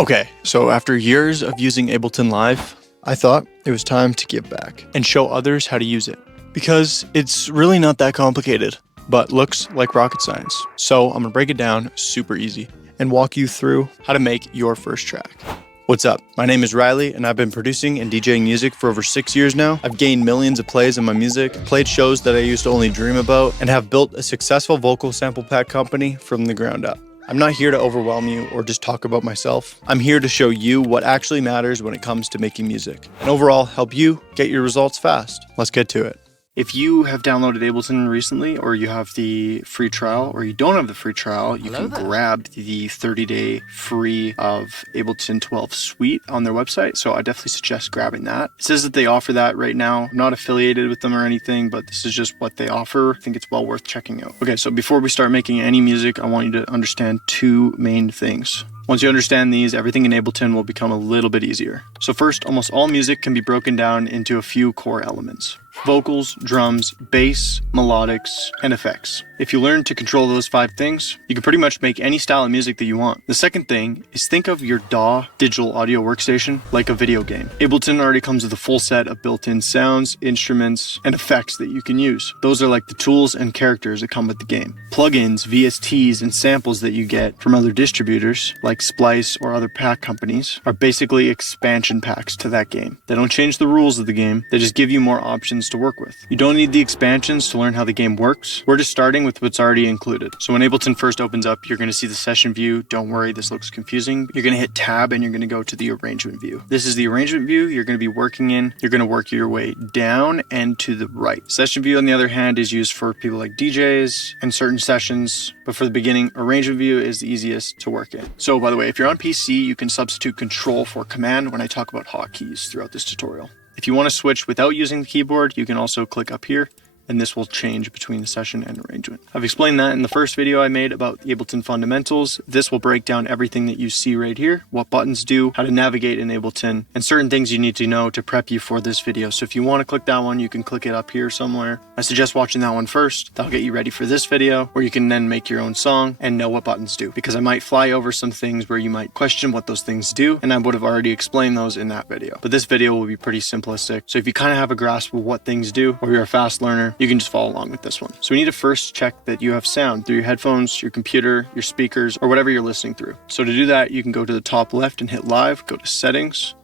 Okay, so after years of using Ableton Live, I thought it was time to give back and show others how to use it. Because it's really not that complicated, but looks like rocket science. So I'm gonna break it down super easy and walk you through how to make your first track. What's up? My name is Riley and I've been producing and DJing music for over 6 years now. I've gained millions of plays on my music, played shows that I used to only dream about, and have built a successful vocal sample pack company from the ground up. I'm not here to overwhelm you or just talk about myself. I'm here to show you what actually matters when it comes to making music, and overall help you get your results fast. Let's get to it. If you have downloaded Ableton recently, or you have the free trial, or you don't have the free trial, you can grab the 30-day free of Ableton 12 suite on their website. So I definitely suggest grabbing that. It says that they offer that right now. I'm not affiliated with them or anything, but this is just what they offer. I think it's well worth checking out. Okay, so before we start making any music, I want you to understand two main things. Once you understand these, everything in Ableton will become a little bit easier. So first, almost all music can be broken down into a few core elements: vocals, drums, bass, melodics, and effects. If you learn to control those 5 things, you can pretty much make any style of music that you want. The second thing is, think of your DAW, digital audio workstation, like a video game. Ableton already comes with a full set of built-in sounds, instruments, and effects that you can use. Those are like the tools and characters that come with the game. Plugins, VSTs, and samples that you get from other distributors, like Splice or other pack companies, are basically expansion packs to that game. They don't change the rules of the game, they just give you more options to work with. You don't need the expansions to learn how the game works. We're just starting with what's already included. So when Ableton first opens up, you're going to see the session view. Don't worry, this looks confusing. You're going to hit tab and you're going to go to the arrangement view. This is the arrangement view you're going to be working in. You're going to work your way down and to the right. Session view, on the other hand, is used for people like DJs and certain sessions. But for the beginning, arrangement view is the easiest to work in. So by the way, if you're on PC, you can substitute control for command when I talk about hotkeys throughout this tutorial. If you want to switch without using the keyboard, you can also click up here, and this will change between the session and arrangement. I've explained that in the first video I made about the Ableton fundamentals. This will break down everything that you see right here, what buttons do, how to navigate in Ableton, and certain things you need to know to prep you for this video. So if you want to click that one, you can click it up here somewhere. I suggest watching that one first. That'll get you ready for this video, where you can then make your own song and know what buttons do, because I might fly over some things where you might question what those things do, and I would have already explained those in that video. But this video will be pretty simplistic. So if you kind of have a grasp of what things do, or you're a fast learner, you can just follow along with this one. So we need to first check that you have sound through your headphones, your computer, your speakers, or whatever you're listening through. So to do that, you can go to the top left and hit live, go to settings,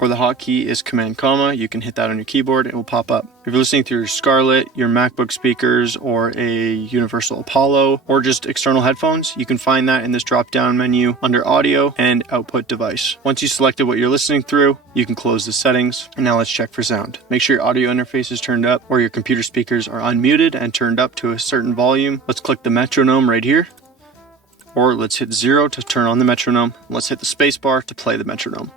or the hotkey is Command comma. You can hit that on your keyboard, it will pop up. If you're listening through your Scarlett, your MacBook speakers, or a Universal Apollo, or just external headphones, you can find that in this drop-down menu under Audio and Output Device. Once you selected what you're listening through, you can close the settings. And now let's check for sound. Make sure your audio interface is turned up, or your computer speakers are unmuted and turned up to a certain volume. Let's click the metronome right here, or let's hit 0 to turn on the metronome. Let's hit the space bar to play the metronome.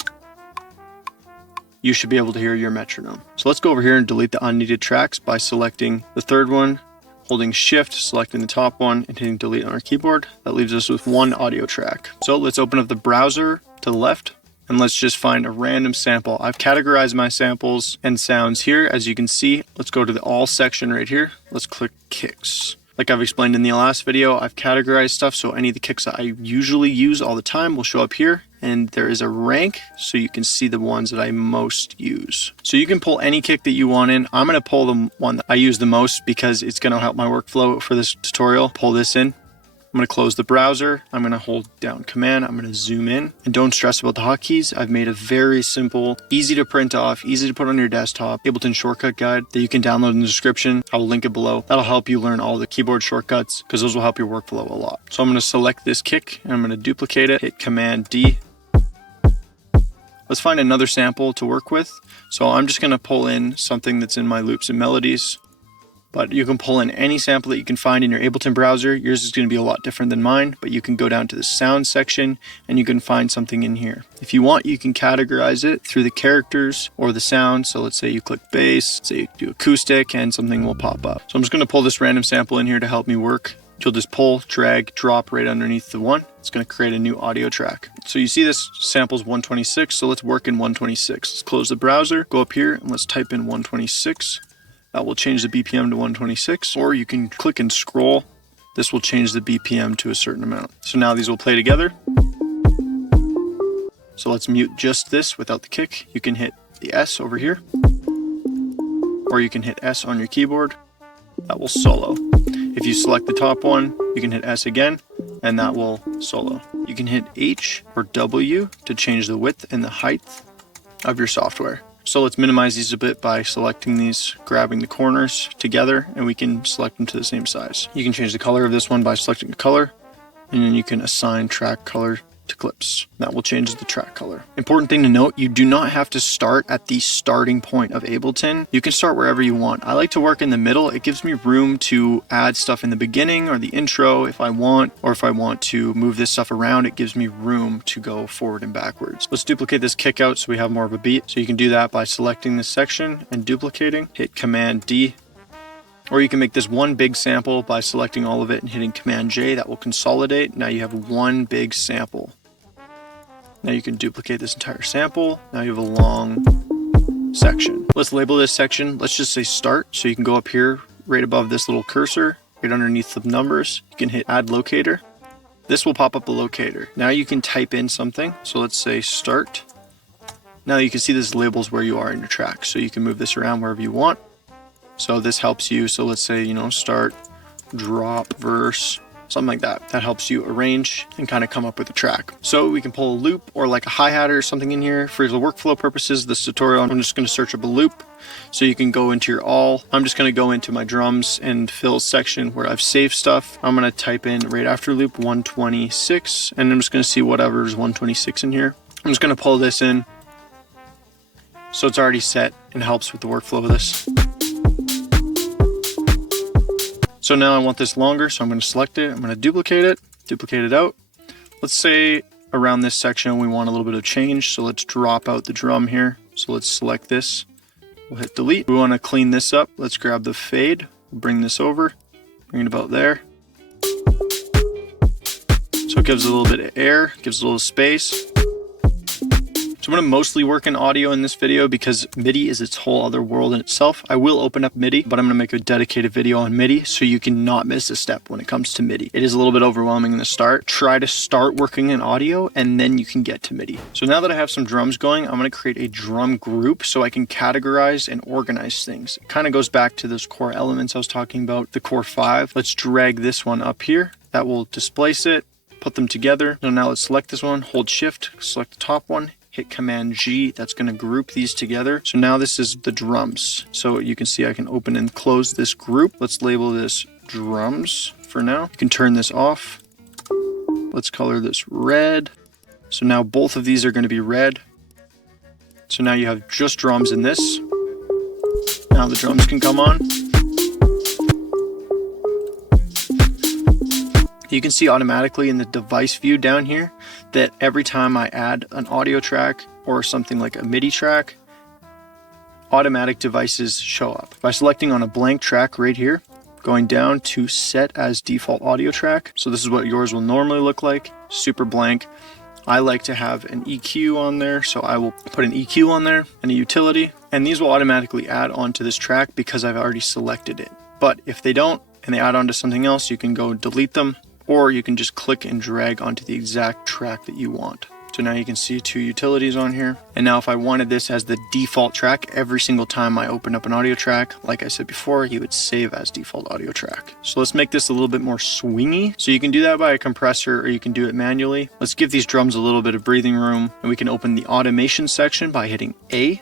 You should be able to hear your metronome. So let's go over here and delete the unneeded tracks by selecting the third one, holding shift, selecting the top one, and hitting delete on our keyboard. That leaves us with one audio track. So let's open up the browser to the left, and let's just find a random sample. I've categorized my samples and sounds here, as you can see. Let's go to the all section right here. Let's click kicks. Like I've explained in the last video, I've categorized stuff, so any of the kicks that I usually use all the time will show up here, and there is a rank, so you can see the ones that I most use. So you can pull any kick that you want in. I'm going to pull the one that I use the most because it's going to help my workflow for this tutorial. Pull this in. I'm going to close the browser. I'm going to hold down Command. I'm going to zoom in. And don't stress about the hotkeys. I've made a very simple, easy to print off, easy to put on your desktop Ableton shortcut guide that you can download in the description. I'll link it below. That'll help you learn all the keyboard shortcuts, because those will help your workflow a lot. So I'm going to select this kick and I'm going to duplicate it, hit Command D. Let's find another sample to work with. So I'm just going to pull in something that's in my loops and melodies. But you can pull in any sample that you can find in your Ableton browser. Yours is going to be a lot different than mine, but you can go down to the sound section and you can find something in here. If you want, you can categorize it through the characters or the sound. So let's say you click bass, say you do acoustic, and something will pop up. So I'm just going to pull this random sample in here to help me work. You'll just pull, drag, drop right underneath the one. It's going to create a new audio track. So you see this sample's 126, so let's work in 126. Let's close the browser, go up here, and let's type in 126. That will change the BPM to 126, or you can click and scroll. This will change the BPM to a certain amount. So now these will play together. So let's mute just this without the kick. You can hit the S over here, or you can hit S on your keyboard. That will solo. If you select the top one, you can hit S again, and that will solo. You can hit H or W to change the width and the height of your software. So let's minimize these a bit by selecting these, grabbing the corners together, and we can select them to the same size. You can change the color of this one by selecting a color, and then you can assign track color to clips. That will change the track color. Important thing to note, you do not have to start at the starting point of Ableton. You can start wherever you want. I like to work in the middle. It gives me room to add stuff in the beginning or the intro if I want, or if I want to move this stuff around, it gives me room to go forward and backwards. Let's duplicate this kick out so we have more of a beat. So you can do that by selecting this section and duplicating, hit Command D. Or you can make this one big sample by selecting all of it and hitting Command J. That will consolidate. Now you have one big sample. Now you can duplicate this entire sample. Now you have a long section. Let's label this section. Let's just say start. So you can go up here right above this little cursor, right underneath the numbers. You can hit add locator. This will pop up a locator. Now you can type in something. So let's say start. Now you can see this labels where you are in your track. So you can move this around wherever you want. So this helps you. So let's say, start, drop, verse, something like that. That helps you arrange and kind of come up with a track. So we can pull a loop or like a hi-hat or something in here. For the workflow purposes, this tutorial, I'm just going to search up a loop. So you can go into your all. I'm just going to go into my drums and fills section where I've saved stuff. I'm going to type in right after loop 126, and I'm just going to see whatever's 126 in here. I'm just going to pull this in. So it's already set and helps with the workflow of this. So now I want this longer, so I'm going to select it. I'm going to duplicate it out. Let's say around this section we want a little bit of change, so let's drop out the drum here. So let's select this. We'll hit delete. We want to clean this up. Let's grab the fade, bring this over, bring it about there. So it gives a little bit of air, gives a little space. So I'm going to mostly work in audio in this video because MIDI is its whole other world in itself. I will open up MIDI, but I'm going to make a dedicated video on MIDI so you cannot miss a step when it comes to MIDI. It is a little bit overwhelming in the start. Try to start working in audio and then you can get to MIDI. So now that I have some drums going, I'm going to create a drum group so I can categorize and organize things. It kind of goes back to those core elements I was talking about, the core 5. Let's drag this one up here. That will displace it, put them together. So now let's select this one, hold shift, select the top one, hit Command G. That's going to group these together. So now this is the drums. So you can see I can open and close this group. Let's label this drums for now. You can turn this off. Let's color this red. So now both of these are going to be red. So now you have just drums in this. Now the drums can come on. You can see automatically in the device view down here that every time I add an audio track or something like a MIDI track, automatic devices show up. By selecting on a blank track right here, going down to set as default audio track. So this is what yours will normally look like, super blank. I like to have an EQ on there, so I will put an EQ on there and a utility, and these will automatically add onto this track because I've already selected it. But if they don't and they add on to something else, you can go delete them, or you can just click and drag onto the exact track that you want. So now you can see 2 utilities on here. And now if I wanted this as the default track, every single time I open up an audio track, like I said before, you would save as default audio track. So let's make this a little bit more swingy. So you can do that by a compressor or you can do it manually. Let's give these drums a little bit of breathing room, and we can open the automation section by hitting A,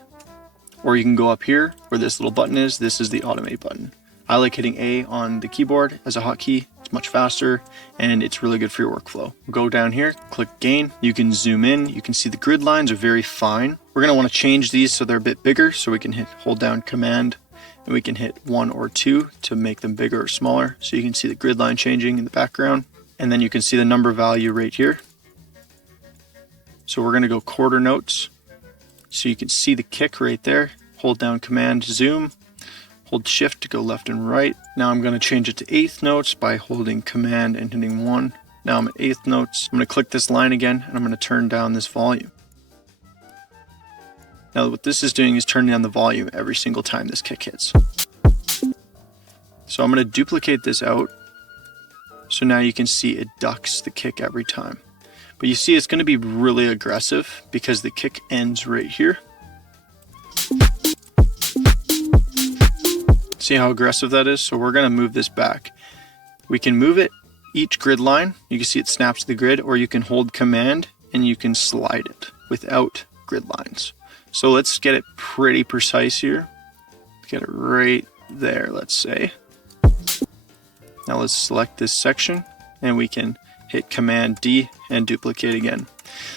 or you can go up here where this little button is. This is the automate button. I like hitting A on the keyboard as a hotkey. It's much faster and it's really good for your workflow. Go down here, click gain. You can zoom in. You can see the grid lines are very fine. We're going to want to change these so they're a bit bigger. So we can hold down Command and we can hit 1 or 2 to make them bigger or smaller. So you can see the grid line changing in the background. And then you can see the number value right here. So we're going to go quarter notes. So you can see the kick right there. Hold down Command, zoom. Hold shift to go left and right. Now I'm going to change it to 1/8 notes by holding Command and hitting 1. Now I'm at 1/8 notes. I'm going to click this line again and I'm going to turn down this volume. Now what this is doing is turning down the volume every single time this kick hits. So I'm going to duplicate this out. So now you can see it ducks the kick every time. But you see it's going to be really aggressive because the kick ends right here. See how aggressive that is? So we're going to move this back. We can move it each grid line. You can see it snaps to the grid, or you can hold command and you can slide it without grid lines. So let's get it pretty precise here. Get it right there, let's say. Now let's select this section and we can hit Command D and duplicate again.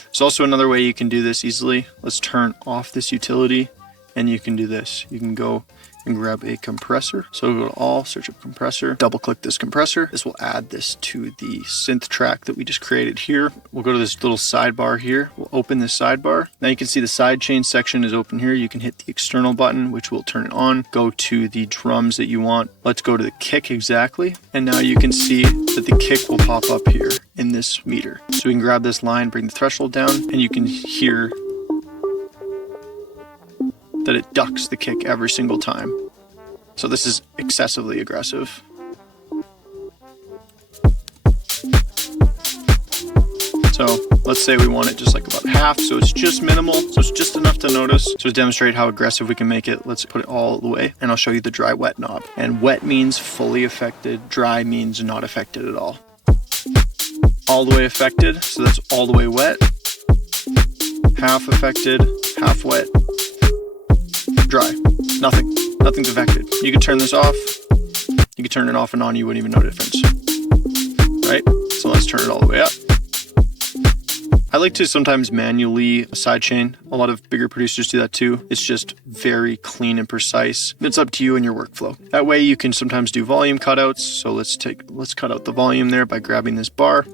There's also another way you can do this easily. Let's turn off this utility and you can do this. You can go and grab a compressor. So go to all, search up compressor, double click this compressor. This will add this to the synth track that we just created here. We'll go to this little sidebar here. We'll open this sidebar. Now you can see the sidechain section is open here. You can hit the external button, which will turn it on. Go to the drums that you want. Let's go to the kick exactly. And now you can see that the kick will pop up here in this meter. So we can grab this line, bring the threshold down, and you can hear that it ducks the kick every single time. So this is excessively aggressive. So let's say we want it just like about half, so it's just minimal, so it's just enough to notice. So to demonstrate how aggressive we can make it, let's put it all the way, and I'll show you the dry wet knob. And wet means fully affected, dry means not affected at all. All the way affected, so that's all the way wet. Half affected, half wet. Dry. Nothing's affected. You can turn this off. You can turn it off and on, you wouldn't even know the difference. Right? So let's turn it all the way up. I like to sometimes manually sidechain. A lot of bigger producers do that too. It's just very clean and precise. It's up to you and your workflow. That way you can sometimes do volume cutouts. So let's cut out the volume there by grabbing this bar.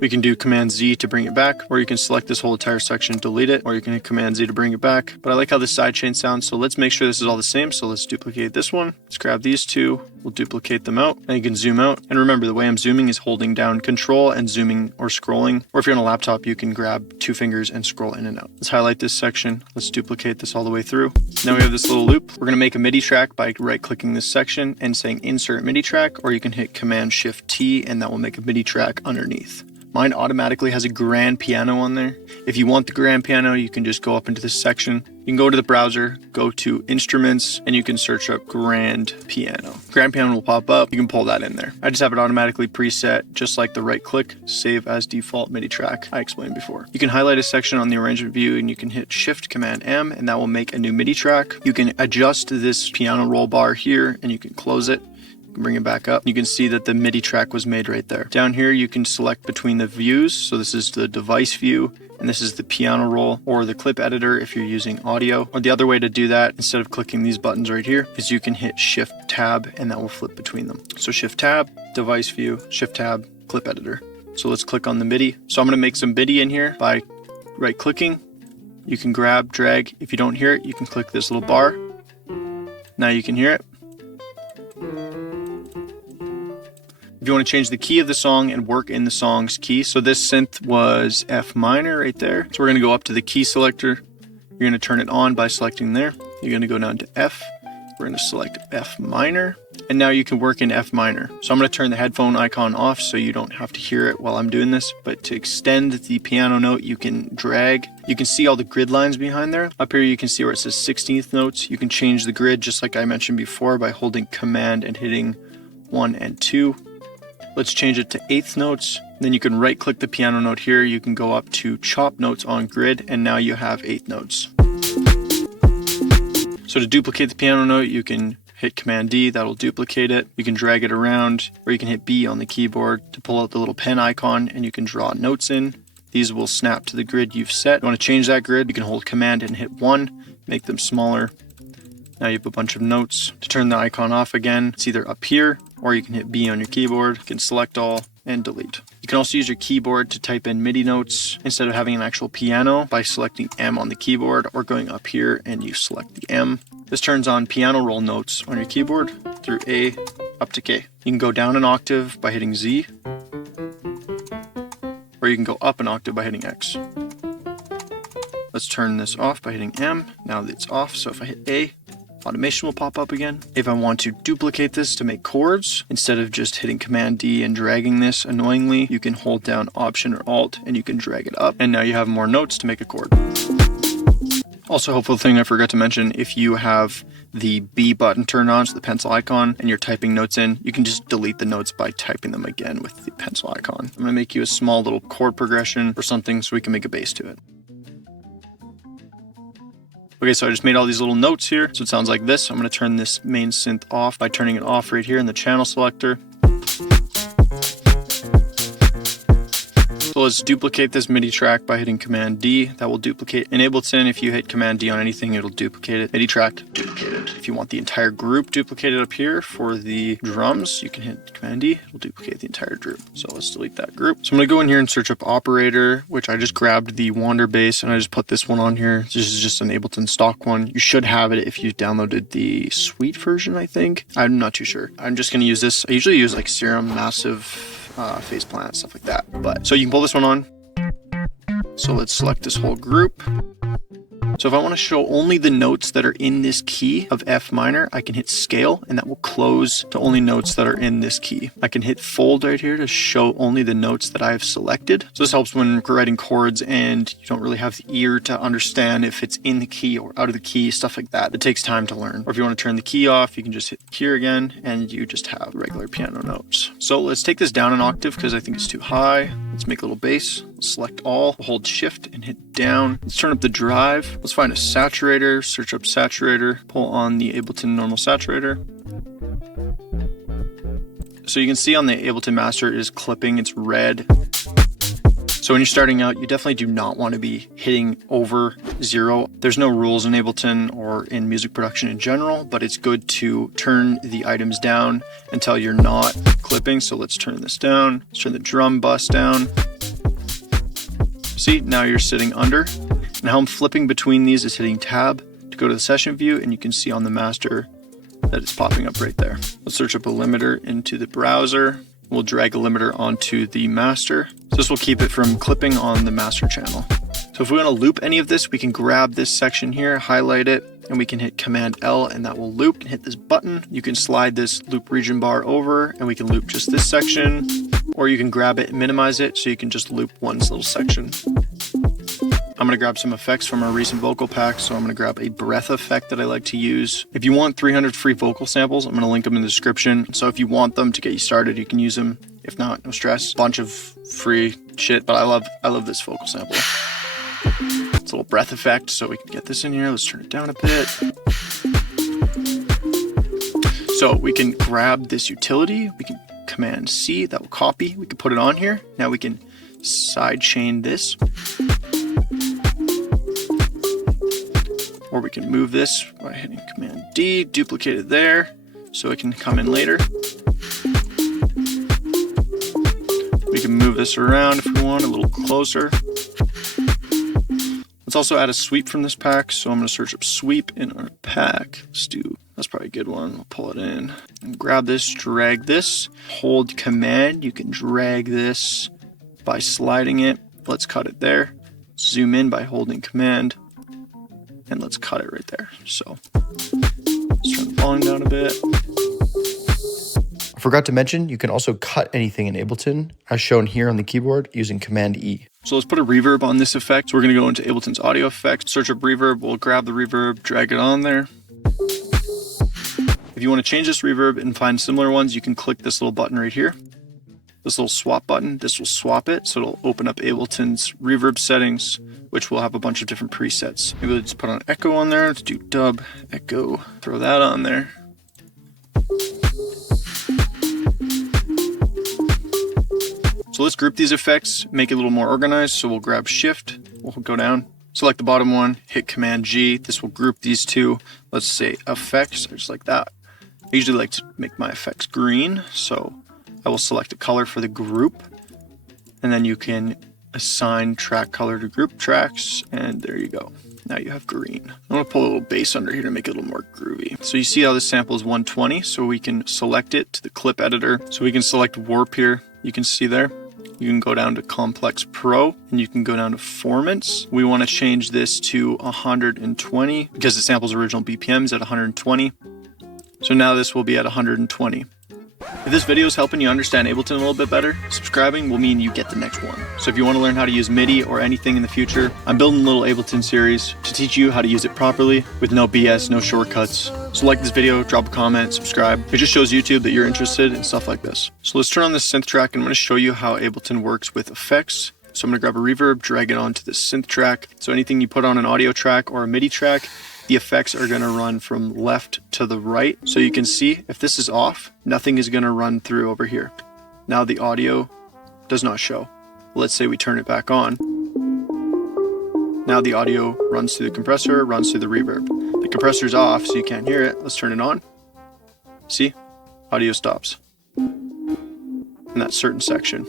We can do Command Z to bring it back, or you can select this whole entire section, delete it, or you can hit Command Z to bring it back. But I like how this sidechain sounds, so let's make sure this is all the same. So let's duplicate this one. Let's grab these two. We'll duplicate them out, and you can zoom out. And remember, the way I'm zooming is holding down Control and zooming or scrolling. Or if you're on a laptop, you can grab 2 fingers and scroll in and out. Let's highlight this section. Let's duplicate this all the way through. Now we have this little loop. We're gonna make a MIDI track by right-clicking this section and saying Insert MIDI Track, or you can hit Command-Shift-T, and that will make a MIDI track underneath. Mine automatically has a grand piano on there. If you want the grand piano, you can just go up into this section. You can go to the browser, go to Instruments, and you can search up grand piano. Grand piano will pop up. You can pull that in there. I just have it automatically preset, just like the right click, save as default MIDI track I explained before. You can highlight a section on the arrangement view and you can hit Shift Command M, and that will make a new MIDI track. You can adjust this piano roll bar here and you can close it. Bring it back up. You can see that the MIDI track was made right there. Down here you can select between the views. So this is the device view and this is the piano roll or the clip editor if you're using audio. Or the other way to do that, instead of clicking these buttons right here, is you can hit Shift Tab and that will flip between them. So Shift Tab, device view, Shift Tab, clip editor. So let's click on the MIDI. So I'm going to make some MIDI in here by right clicking. You can grab, drag. If you don't hear it, you can click this little bar. Now you can hear it. If you want to change the key of the song and work in the song's key. So this synth was F minor right there. So we're going to go up to the key selector. You're going to turn it on by selecting there. You're going to go down to F. We're going to select F minor. And now you can work in F minor. So I'm going to turn the headphone icon off so you don't have to hear it while I'm doing this. But to extend the piano note, you can drag. You can see all the grid lines behind there. Up here you can see where it says 16th notes. You can change the grid just like I mentioned before by holding Command and hitting 1 and 2. Let's change it to 8th notes. Then you can right click the piano note here. You can go up to chop notes on grid and now you have 8 notes. So to duplicate the piano note, you can hit Command D, that'll duplicate it. You can drag it around, or you can hit B on the keyboard to pull out the little pen icon and you can draw notes in. These will snap to the grid you've set. You want to change that grid, you can hold Command and hit 1, make them smaller. Now you have a bunch of notes. To turn the icon off again, it's either up here or you can hit B on your keyboard. You can select all and delete. You can also use your keyboard to type in MIDI notes instead of having an actual piano by selecting M on the keyboard or going up here and you select the M. This turns on piano roll notes on your keyboard through A up to K. You can go down an octave by hitting Z, or you can go up an octave by hitting X. Let's turn this off by hitting M. Now it's off, so if I hit A, automation will pop up again. If I want to duplicate this to make chords, instead of just hitting Command D and dragging this annoyingly, you can hold down Option or Alt and you can drag it up. And now you have more notes to make a chord. Also, helpful thing I forgot to mention, if you have the B button turned on, so the pencil icon, and you're typing notes in, you can just delete the notes by typing them again with the pencil icon. I'm gonna make you a small little chord progression or something so we can make a bass to it. Okay, so I just made all these little notes here. So it sounds like this. I'm gonna turn this main synth off by turning it off right here in the channel selector. So let's duplicate this MIDI track by hitting Command D. That will duplicate. In Ableton, if you hit Command D on anything, it'll duplicate it. MIDI track, duplicated. If you want the entire group duplicated up here for the drums, you can hit Command D. It'll duplicate the entire group. So let's delete that group. So I'm gonna go in here and search up Operator, which I just grabbed the Wander bass and I just put this one on here. This is just an Ableton stock one. You should have it if you downloaded the Suite version, I think. I'm not too sure. I'm just gonna use this. I usually use like Serum, Massive, Phase Plant, stuff like that. But so you can pull this one on. So let's select this whole group. So if I want to show only the notes that are in this key of F minor, I can hit Scale and that will close to only notes that are in this key. I can hit Fold right here to show only the notes that I have selected. So this helps when writing chords and you don't really have the ear to understand if it's in the key or out of the key, stuff like that. It takes time to learn. Or if you want to turn the key off, you can just hit here again and you just have regular piano notes. So let's take this down an octave because I think it's too high. Let's make a little bass. Select all, hold Shift and hit down. Let's turn up the drive. Let's find a saturator, search up saturator, pull on the Ableton normal saturator. So you can see on the Ableton master is clipping, it's red. So when you're starting out, you definitely do not want to be hitting over 0. There's no rules in Ableton or in music production in general, but it's good to turn the items down until you're not clipping. So let's turn this down. Let's turn the drum bus down. See, now you're sitting under. And how I'm flipping between these is hitting Tab to go to the session view, and you can see on the master that it's popping up right there. Let's search up a limiter into the browser. We'll drag a limiter onto the master. So this will keep it from clipping on the master channel. So if we want to loop any of this, we can grab this section here, highlight it, and we can hit Command L and that will loop. And hit this button. You can slide this loop region bar over and we can loop just this section, or you can grab it and minimize it so you can just loop one little section. I'm gonna grab some effects from our recent vocal pack. So I'm gonna grab a breath effect that I like to use. If you want 300 free vocal samples, I'm gonna link them in the description. So if you want them to get you started, you can use them. If not, no stress. Bunch of free shit, but I love this vocal sample. It's a little breath effect, so we can get this in here. Let's turn it down a bit. So we can grab this utility. We can Command C, that will copy. We can put it on here. Now we can sidechain this. Or we can move this by hitting Command D, duplicate it there, so it can come in later. We can move this around if we want, a little closer. Let's also add a sweep from this pack, so I'm going to search up sweep in our pack. That's probably a good one. We'll pull it in. And grab this, drag this, hold Command. You can drag this by sliding it. Let's cut it there. Zoom in by holding Command. And let's cut it right there. So let's turn the volume down a bit. I forgot to mention, you can also cut anything in Ableton, as shown here on the keyboard, using Command E. So let's put a reverb on this effect. So we're gonna go into Ableton's audio effects, search up reverb, we'll grab the reverb, drag it on there. If you wanna change this reverb and find similar ones, you can click this little button right here. This little swap button, this will swap it. So it'll open up Ableton's reverb settings, which will have a bunch of different presets. Maybe let's put on echo on there. Let's do dub, echo, throw that on there. So let's group these effects, make it a little more organized. So we'll grab Shift, we'll go down, select the bottom one, hit Command G. This will group these two. Let's say effects, just like that. I usually like to make my effects green. So I will select a color for the group, and then you can assign track color to group tracks, and there you go. Now you have green. I'm gonna pull a little bass under here to make it a little more groovy. So you see how this sample is 120, so we can select it to the clip editor. So we can select warp here, you can see there. You can go down to Complex Pro and you can go down to Performance. We want to change this to 120 because it samples original BPMs at 120. So now this will be at 120. If this video is helping you understand Ableton a little bit better, subscribing will mean you get the next one. So if you want to learn how to use MIDI or anything in the future, I'm building a little Ableton series to teach you how to use it properly with no BS, no shortcuts. So like this video, drop a comment, subscribe. It just shows YouTube that you're interested in stuff like this. So let's turn on this synth track and I'm going to show you how Ableton works with effects. So I'm going to grab a reverb, drag it onto the synth track. So anything you put on an audio track or a MIDI track, the effects are going to run from left to the right. So you can see if this is off, nothing is going to run through over here. Now the audio does not show. Let's say we turn it back on. Now the audio runs through the compressor, runs through the reverb. The compressor's off, so you can't hear it. Let's turn it on. See? Audio stops in that certain section.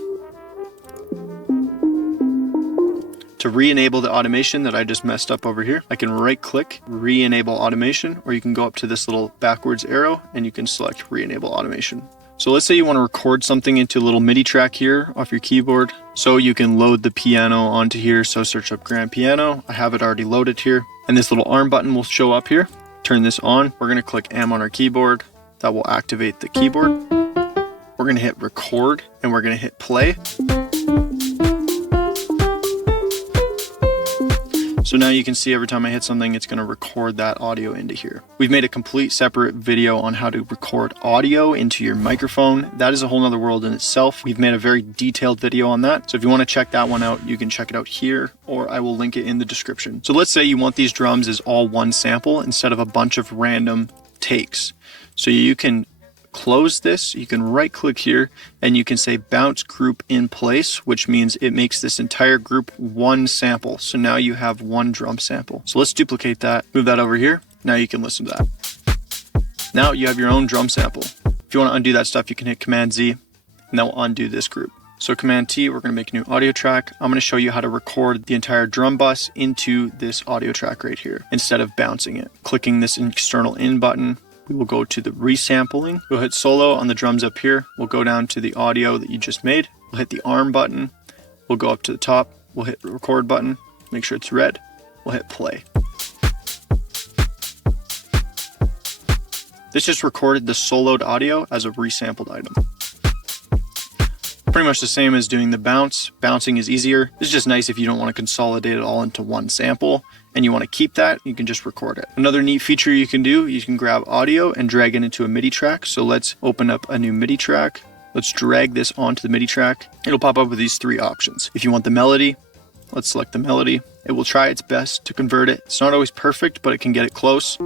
To re-enable the automation that I just messed up over here, I can right-click, re-enable automation, or you can go up to this little backwards arrow and you can select re-enable automation. So let's say you want to record something into a little MIDI track here off your keyboard. So you can load the piano onto here. So search up grand piano. I have it already loaded here. And this little arm button will show up here. Turn this on. We're going to click M on our keyboard. That will activate the keyboard. We're going to hit record and we're going to hit play. So now you can see every time I hit something, it's going to record that audio into here. We've made a complete separate video on how to record audio into your microphone. That is a whole nother world in itself. We've made a very detailed video on that. So if you want to check that one out, you can check it out here, or I will link it in the description. So let's say you want these drums as all one sample instead of a bunch of random takes. So you can close this, you can right click here and you can say bounce group in place, which means it makes this entire group one sample. So now you have one drum sample. So let's duplicate that, move that over here. Now you can listen to that. Now you have your own drum sample. If you want to undo that stuff, you can hit Command Z and that will undo this group. So Command T, we're going to make a new audio track. I'm going to show you how to record the entire drum bus into this audio track right here instead of bouncing it. Clicking this external in button, we will go to the resampling. We'll hit solo on the drums up here. We'll go down to the audio that you just made. We'll hit the arm button. We'll go up to the top. We'll hit the record button. Make sure it's red. We'll hit play. This just recorded the soloed audio as a resampled item. Pretty much the same as doing the bounce. Bouncing is easier. This is just nice if you don't want to consolidate it all into one sample and you want to keep that, you can just record it. Another neat feature you can do, you can grab audio and drag it into a MIDI track. So let's open up a new MIDI track. Let's drag this onto the MIDI track. It'll pop up with these three options. If you want the melody, let's select the melody. It will try its best to convert it. It's not always perfect, but it can get it close.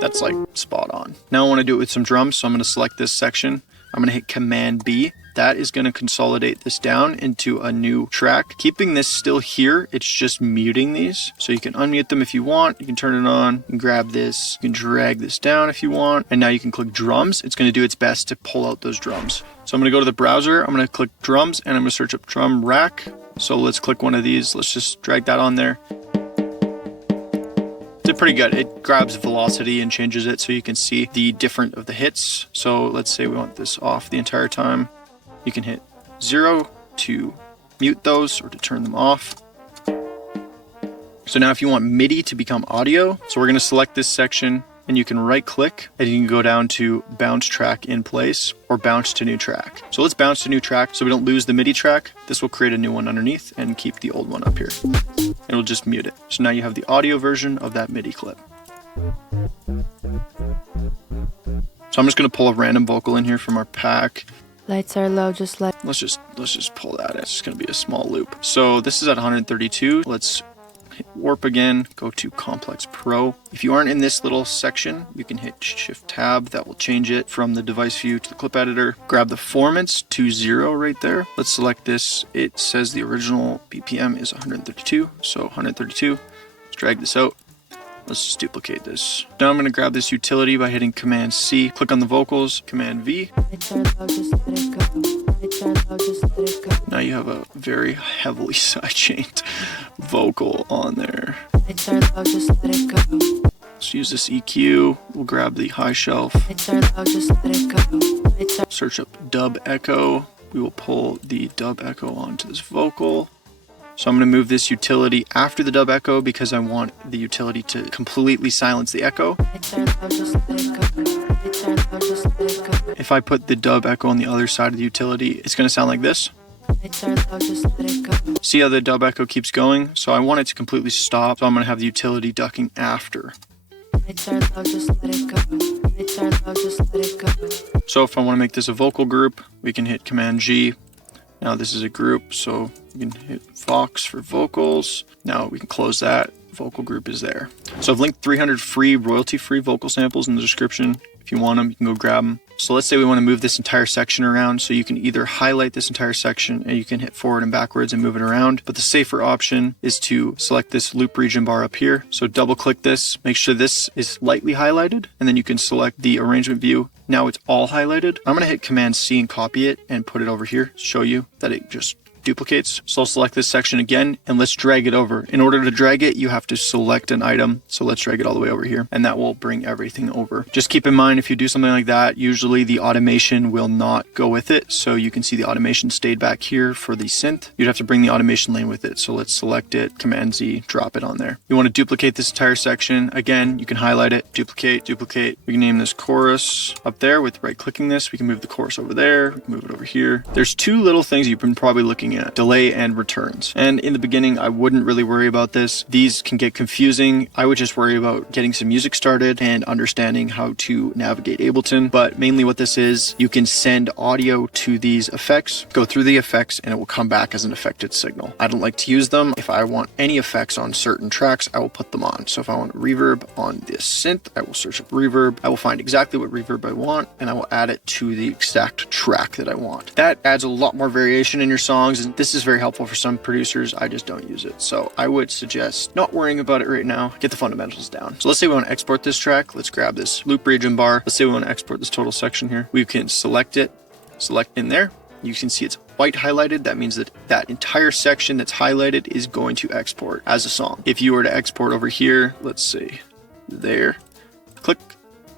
That's like spot on. Now I want to do it with some drums, so I'm going to select this section. I'm going to hit Command B. That is going to consolidate this down into a new track. Keeping this still here, it's just muting these. So you can unmute them if you want. You can turn it on, you can grab this, you can drag this down if you want. And now you can click drums. It's going to do its best to pull out those drums. So I'm going to go to the browser. I'm going to click drums and I'm going to search up drum rack. So let's click one of these. Let's just drag that on there. It's pretty good. It grabs velocity and changes it so you can see the different of the hits. So let's say we want this off the entire time. You can hit 0 to mute those or to turn them off. So now if you want MIDI to become audio, so we're going to select this section and you can right click and you can go down to bounce track in place or bounce to new track. So let's bounce to new track so we don't lose the MIDI track. This will create a new one underneath and keep the old one up here. It'll just mute it. So now you have the audio version of that MIDI clip. So I'm just going to pull a random vocal in here from our pack. Lights are low, just like... Let's just pull that. It's just going to be a small loop. So this is at 132. Let's hit warp again, go to Complex Pro. If you aren't in this little section, you can hit Shift Tab. That will change it from the device view to the clip editor. Grab the performance to 0 right there. Let's select this. It says the original BPM is 132. So 132. Let's drag this out. Let's just duplicate this. Now I'm going to grab this utility by hitting Command C. Click on the vocals, Command V. Now you have a very heavily sidechained vocal on there. Let's use this EQ. We'll grab the high shelf. Search up dub echo. We will pull the dub echo onto this vocal. So I'm going to move this utility after the dub echo because I want the utility to completely silence the echo. If I put the dub echo on the other side of the utility, it's going to sound like this. See how the dub echo keeps going? So I want it to completely stop, so I'm going to have the utility ducking after. So if I want to make this a vocal group, we can hit Command G. Now this is a group, so we can hit Vox for vocals. Now we can close that. Vocal group is there. So I've linked 300 free royalty-free vocal samples in the description. If you want them, you can go grab them. So let's say we want to move this entire section around. So you can either highlight this entire section and you can hit forward and backwards and move it around. But the safer option is to select this loop region bar up here. So double click this, make sure this is lightly highlighted, and then you can select the arrangement view. Now it's all highlighted. I'm going to hit Command C and copy it and put it over here, show you that it just duplicates. So I'll select this section again and let's drag it over. In order to drag it, you have to select an item. So let's drag it all the way over here and that will bring everything over. Just keep in mind, if you do something like that, usually the automation will not go with it. So you can see the automation stayed back here for the synth. You'd have to bring the automation lane with it. So let's select it, Command Z, drop it on there. You want to duplicate this entire section. Again, you can highlight it, duplicate, duplicate. We can name this chorus up there with right clicking this. We can move the chorus over there, we can move it over here. There's two little things you've been probably looking at: delay and returns. And in the beginning, I wouldn't really worry about this. These can get confusing. I would just worry about getting some music started and understanding how to navigate Ableton. But mainly what this is, you can send audio to these effects, go through the effects, and it will come back as an affected signal. I don't like to use them. If I want any effects on certain tracks, I will put them on. So if I want reverb on this synth, I will search up reverb. I will find exactly what reverb I want, and I will add it to the exact track that I want. That adds a lot more variation in your songs, and this is very helpful for some producers. I just don't use it. So I would suggest not worrying about it right now. Get the fundamentals down. So let's say we want to export this track. Let's grab this loop region bar. Let's say we want to export this total section here. We can select it, select in there. You can see it's white highlighted. That means that that entire section that's highlighted is going to export as a song. If you were to export over here, let's see, there, click,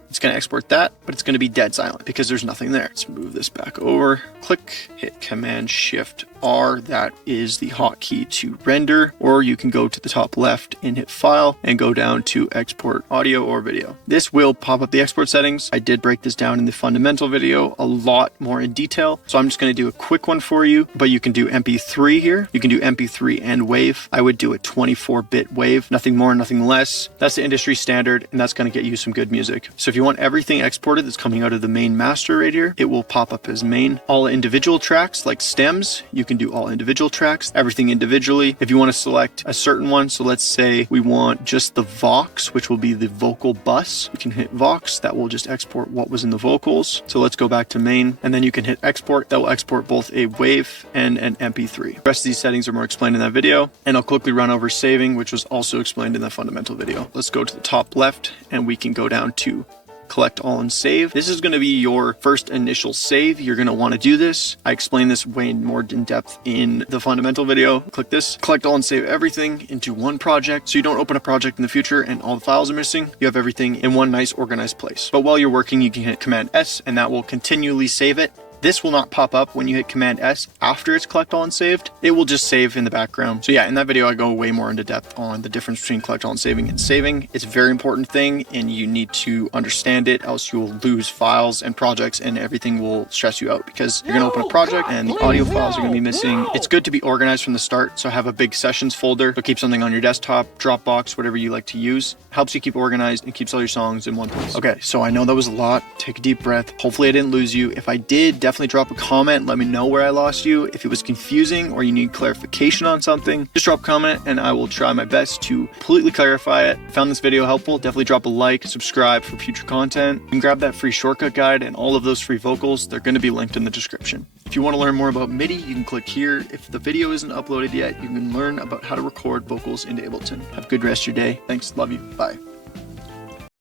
it's going to export that, but it's going to be dead silent because there's nothing there. Let's move this back over, click, hit Command Shift R. That is the hotkey to render, or you can go to the top left and hit File and go down to Export Audio or Video. This will pop up the export settings. I did break this down in the fundamental video a lot more in detail, so I'm just going to do a quick one for you, but you can do MP3 here. You can do MP3 and WAV. I would do a 24-bit WAV, nothing more, nothing less. That's the industry standard, and that's going to get you some good music. So if you want everything exported that's coming out of the main master right here, it will pop up as main. All individual tracks like stems, you can do all individual tracks, everything individually. If you want to select a certain one, so let's say we want just the Vox, which will be the vocal bus, we can hit Vox. That will just export what was in the vocals. So let's go back to main, and then you can hit export. That will export both a WAV and an MP3. The rest of these settings are more explained in that video, and I'll quickly run over saving, which was also explained in the fundamental video. Let's go to the top left, and we can go down to collect all and save. This is going to be your first initial save. You're going to want to do this. I explain this way more in depth in the fundamental video. Click this, collect all and save everything into one project, so you don't open a project in the future and all the files are missing. You have everything in one nice organized place. But while you're working, you can hit Command S and that will continually save it. This will not pop up when you hit Command S after it's collect all and saved. It will just save in the background. So yeah, in that video, I go way more into depth on the difference between collect all and saving and saving. It's a very important thing and you need to understand it, else you'll lose files and projects and everything will stress you out because you're gonna open a project and the audio files are gonna be missing. It's good to be organized from the start. So have a big sessions folder, so keep something on your desktop, Dropbox, whatever you like to use. Helps you keep organized and keeps all your songs in one place. Okay, so I know that was a lot. Take a deep breath. Hopefully I didn't lose you. If I did, definitely drop a comment. Let me know where I lost you. If it was confusing or you need clarification on something, just drop a comment and I will try my best to completely clarify it. Found this video helpful? Definitely drop a like, subscribe for future content, and grab that free shortcut guide and all of those free vocals. They're going to be linked in the description. If you want to learn more about MIDI, you can click here. If the video isn't uploaded yet, you can learn about how to record vocals into Ableton. Have a good rest of your day. Thanks. Love you. Bye.